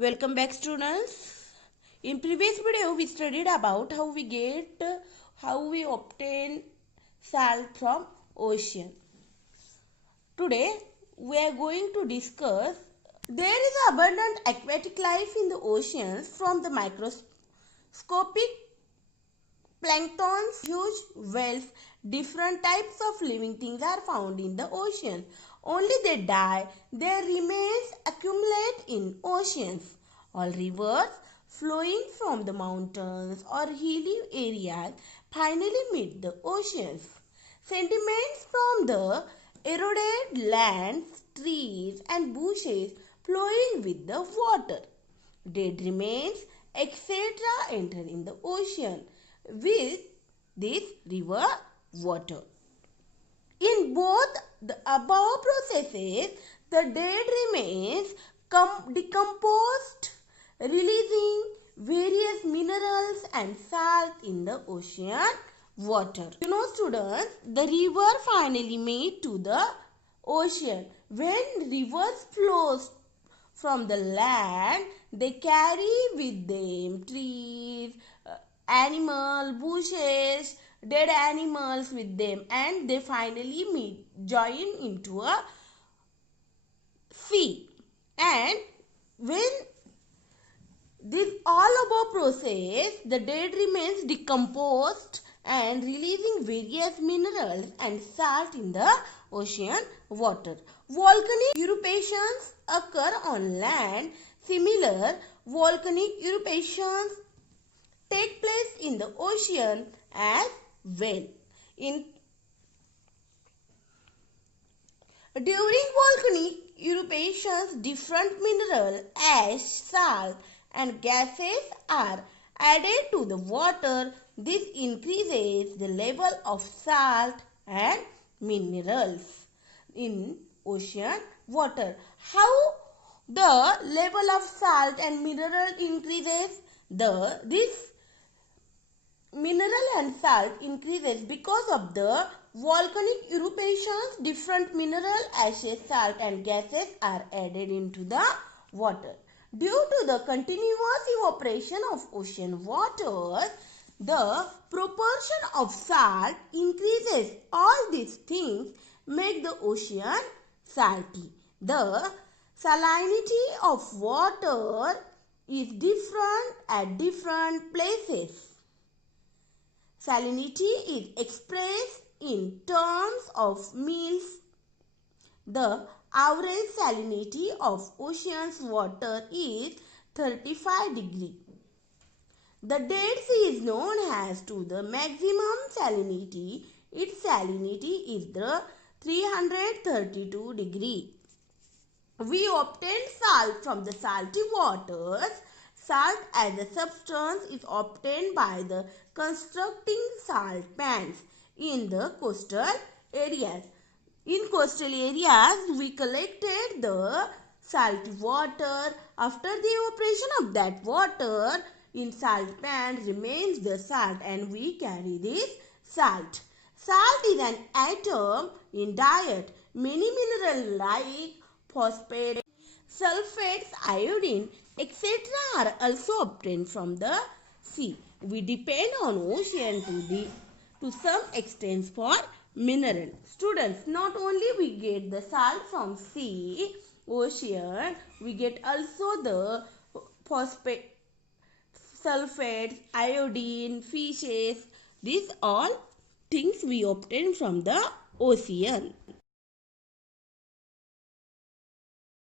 Welcome back, students. In previous video we studied about how we obtain salt from ocean. Today we are going to discuss there is abundant aquatic life in the oceans, from the microscopic planktons, huge whales. Different types of living things are found in the ocean. Only they die, their remains accumulate in oceans. All rivers flowing from the mountains or hilly areas finally meet the oceans. Sediments from the eroded lands, trees and bushes flowing with the water. Dead remains, etc. enter in the ocean with this river water. In both the above processes, the dead remains decomposed, releasing various minerals and salt in the ocean water. Students, the river finally meet to the ocean. When rivers flows from the land, they carry with them trees, animal, bushes, dead animals with them, and they finally join into a sea. And when this all above process, the dead remains decomposed and releasing various minerals and salt in the ocean water. Volcanic eruptions occur on land. Similar volcanic eruptions take place in the ocean as well. During volcanic eruptions, different mineral, ash, salt and gases are added to the water. This increases the level of salt and minerals in ocean water. How the level of salt and mineral increases? This mineral and salt increases because of the volcanic eruptions. Different mineral, ashes, salt and gases are added into the water. Due to the continuous evaporation of ocean water, the proportion of salt increases. All these things make the ocean salty. The salinity of water is different at different places. Salinity is expressed in terms of means. The average salinity of ocean's water is 35 degrees. The Dead Sea is known as to the maximum salinity. Its salinity is the 332 degree. We obtain salt from the salty waters. Salt as a substance is obtained by the constructing salt pans in the coastal areas. In coastal areas, we collected the salty water. After the evaporation of that water, in salt pan remains the salt and we carry this salt. Salt is an atom in diet. Many minerals like phosphate, sulfates, iodine, etc. are also obtained from the sea. We depend on ocean to some extent for mineral. Students, not only we get the salt from sea, ocean, we get also the phosphate, sulfates, iodine, fishes. These all things we obtain from the ocean.